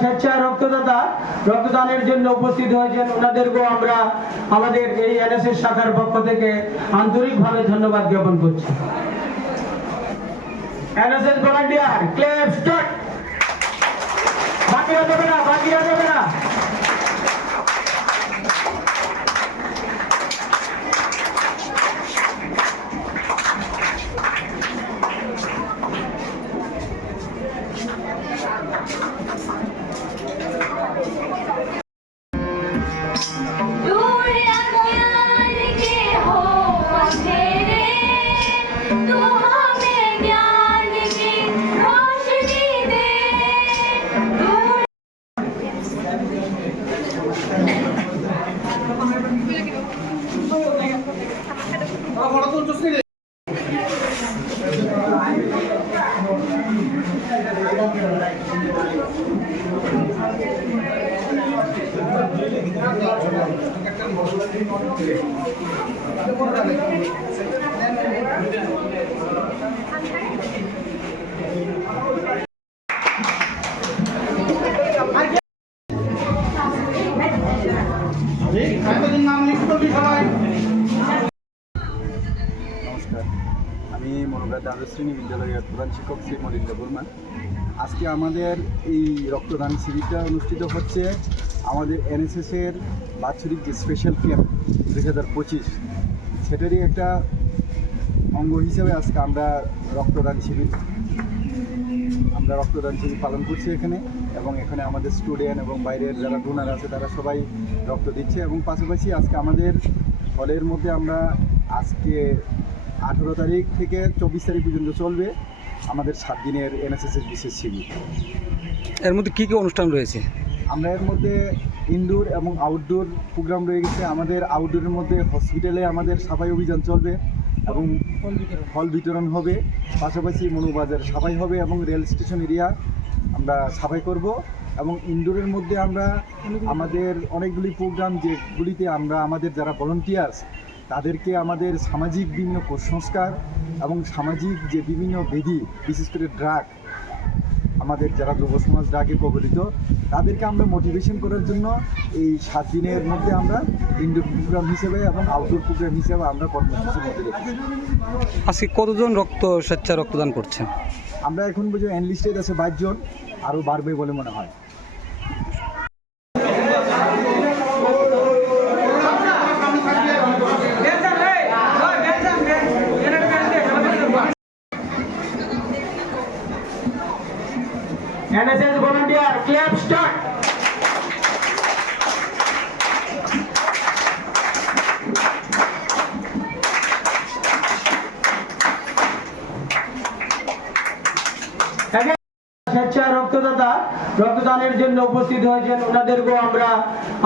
স্বেচ্ছা রক্তদাতা রক্তদানের জন্য উপস্থিত হয়েছেন, ওনাদেরকেও আমরা আমাদের এই এনএসএস শাখার পক্ষ থেকে আন্তরিকভাবে ধন্যবাদ জ্ঞাপন করছি। NSS volunteer ক্লেপ start. বাকিরা দেবে না, বাকিরা দেবে না। নমস্কার, আমি মনোগ্রাম দ্বাদশ শ্রেণী বিদ্যালয়ের প্রধান শিক্ষক শ্রী মলিন্দা বর্মা। আজকে আমাদের এই রক্তদান শিবিরটা অনুষ্ঠিত হচ্ছে আমাদের এনএসএসের বাৎসরিক যে স্পেশাল ক্যাম্প 2025 সেটারই একটা অঙ্গ হিসেবে আজকে আমরা রক্তদান শিবির পালন করছি এখানে, এবং এখানে আমাদের স্টুডেন্ট এবং বাইরের যারা ডোনার আছে তারা সবাই রক্ত দিচ্ছে। এবং পাশাপাশি আজকে আমাদের হলের মধ্যে আমরা আজকে 18 তারিখ থেকে 24 তারিখ পর্যন্ত চলবে আমাদের 7 দিনের এনএসএসের বিশেষ শিবির। এর মধ্যে কী কী অনুষ্ঠান রয়েছে? আমরা এর মধ্যে ইনডোর এবং আউটডোর প্রোগ্রাম রয়ে গেছে। আমাদের আউটডোরের মধ্যে হসপিটালে আমাদের সাফাই অভিযান চলবে এবং ফল বিতরণ হবে, পাশাপাশি মনুবাজার সাফাই হবে এবং রেল স্টেশন এরিয়া আমরা সাফাই করব। এবং ইনডোরের মধ্যে আমরা আমাদের অনেকগুলি প্রোগ্রাম, যেগুলিতে আমরা আমাদের যারা ভলান্টিয়ার্স তাদেরকে আমাদের সামাজিক বিভিন্ন কুসংস্কার এবং সামাজিক যে বিভিন্ন বিধি, বিশেষ করে ড্রাগ, আমাদের যারা যুব সমাজ ড্রাগে কবলিত তাদেরকে আমরা মোটিভেশন করার জন্য এই 7 দিনের মধ্যে আমরা ইনডোর প্রোগ্রাম হিসেবে এবং আউটডোর প্রোগ্রাম হিসেবে আমরা কর্মসূচির মধ্যে রেখেছি। আজকে কতজন স্বেচ্ছা রক্তদান করছেন? আমরা এখন পর্যন্ত এনলিস্টেড আছে 22 জন, আরও বাড়বে বলে মনে হয়। NSS volunteer ক্লেপ start. স্বেচ্ছা রক্তদাতা রক্তদানের জন্য উপস্থিত হয়েছেন, ওনাদেরকেও আমরা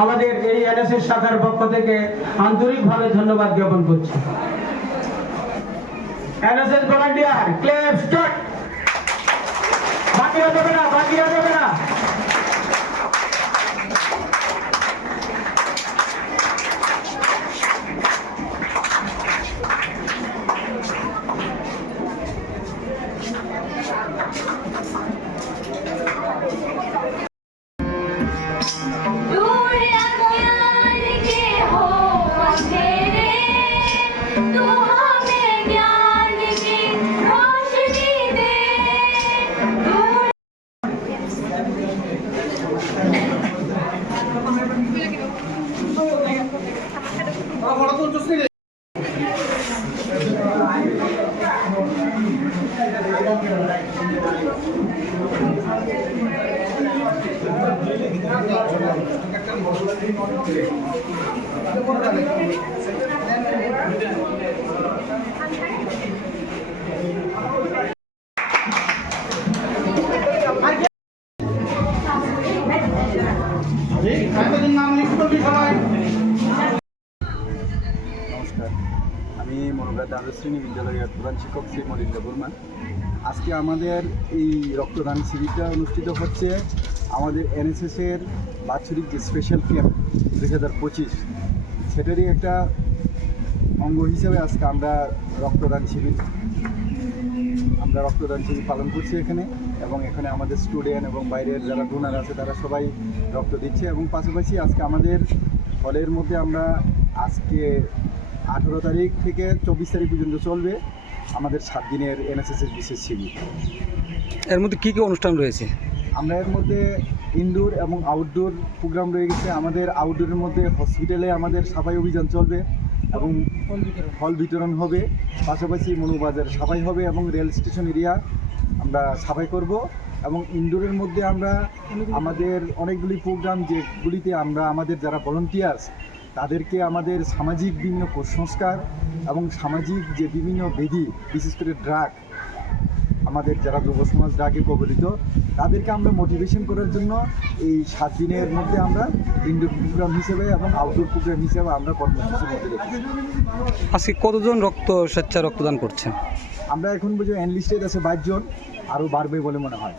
আমাদের এই এনএসএস শাখার পক্ষ থেকে আন্তরিকভাবে ধন্যবাদ জ্ঞাপন করছি। NSS volunteer ক্লেপ start. বাকিরা দেবে না, বাকিরা দেবে না। নমস্কার, আমি মনোগ্রাম দ্বাদশ শ্রেণী বিদ্যালয়ের প্রধান শিক্ষক শ্রী মলিন্দা বর্মা। আজকে আমাদের এই রক্তদান শিবিরটা অনুষ্ঠিত হচ্ছে আমাদের এনএসএসের বাৎসরিক যে স্পেশাল ক্যাম্প 2025 সেটারই একটা অঙ্গ হিসেবে আজকে আমরা রক্তদান শিবির আমরা রক্তদান শিবির পালন করছি এখানে, এবং এখানে আমাদের স্টুডেন্ট এবং বাইরের যারা ডোনার আছে তারা সবাই রক্ত দিচ্ছে। এবং পাশাপাশি আজকে আমাদের হলের মধ্যে আমরা আজকে 18 তারিখ থেকে 24 তারিখ পর্যন্ত চলবে আমাদের 7 দিনের এনএসএসের বিশেষ শিবির। এর মধ্যে কী কী অনুষ্ঠান রয়েছে? আমরা এর মধ্যে ইনডোর এবং আউটডোর প্রোগ্রাম রয়ে গেছে। আমাদের আউটডোরের মধ্যে হসপিটালে আমাদের সাফাই অভিযান চলবে এবং ফল বিতরণ হবে, পাশাপাশি মনুবাজার সাফাই হবে এবং রেল স্টেশন এরিয়া আমরা সাফাই করব। এবং ইনডোরের মধ্যে আমরা আমাদের অনেকগুলি প্রোগ্রাম, যেগুলিতে আমরা আমাদের যারা ভলান্টিয়ার্স তাদেরকে আমাদের সামাজিক বিভিন্ন কুসংস্কার এবং সামাজিক যে বিভিন্ন ব্যাধি, বিশেষ করে ড্রাগ, আমাদের যারা যুব সমাজ ড্রাগে কবলিত তাদেরকে আমরা মোটিভেশন করার জন্য এই 7 দিনের মধ্যে আমরা ইনডোর প্রোগ্রাম হিসেবে এবং আউটডোর প্রোগ্রাম হিসেবে আমরা কর্মসূচির মধ্যে রেখেছি। আজকে কতজন স্বেচ্ছা রক্তদান করছেন? আমরা এখন বুঝে এনলিস্টেড আছে 22 জন, আরও বাড়বে বলে মনে হয়।